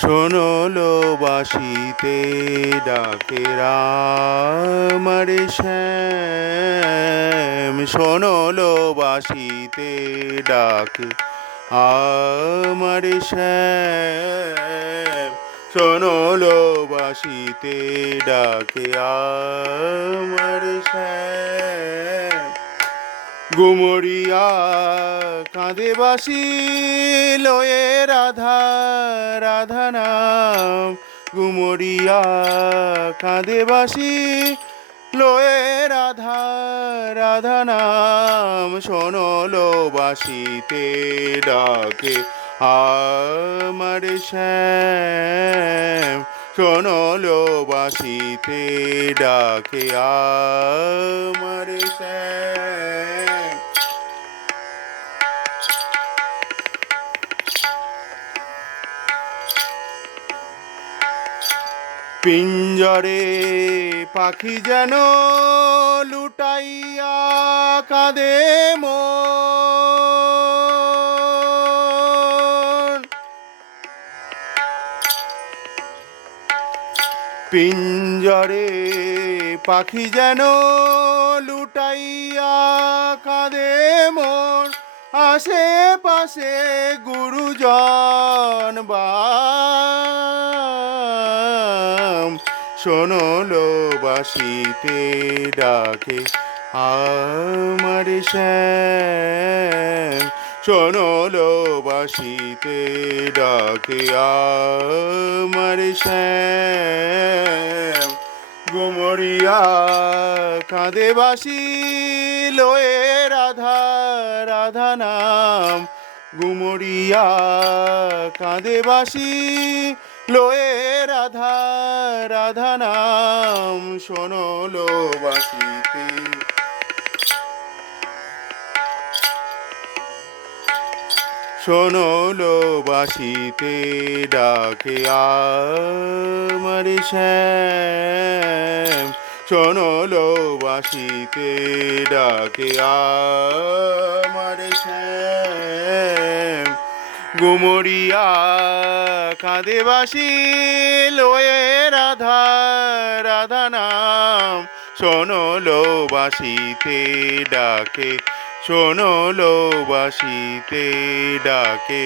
শোনলো বাসিতে ডাকে রামারে শ্যাম। শোনলো বাসিতে ডাকে আমারে শ্যাম। শোনলো বাসিতে ডাকে আমারে শ্যাম। গুমরিয়া কাঁদে বাসি লয়ে রাধা রাধা নাম। গুমরিয়া কাঁদে বাসি লয়ে রাধা রাধা নাম। শোনলো বাসিতে ডাকে আমার শ্যাম। শোনলো বাসিতে ডাকে আমার পিঞ্জরে পাখি যেন লুটাইয়া কাঁদে পিঞ্জরে পাখি যেন লুটাইয়া কাঁদে মন। আশেপাশে গুরুজন বাম শোনলো বাসিতে ডাকে আমার শ্যাম। শোনলো বাসিতে ডাকে আমার শ্যাম। গুমরিয়া কাঁদে বাসি লয়ে রাধা রাধা নাম। গুমরিয়া কাঁদে বাসি লয়ে রাধা নাম শোনলো বাসিতে শোনলো বাসিতে ডাকে আমার শ্যাম। শোনলো বাসিতে ডাকে আমার শ্যাম। গুমরিয়া কাঁদে বাসি লয়ে রাধা রাধা নাম। শোনলো বাসিতে ডাকে শোনলো বাসিতে ডাকে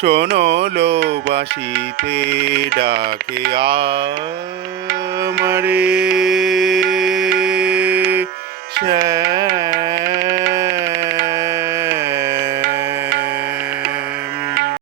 শোনলো বাসিতে ডাকে। আমারে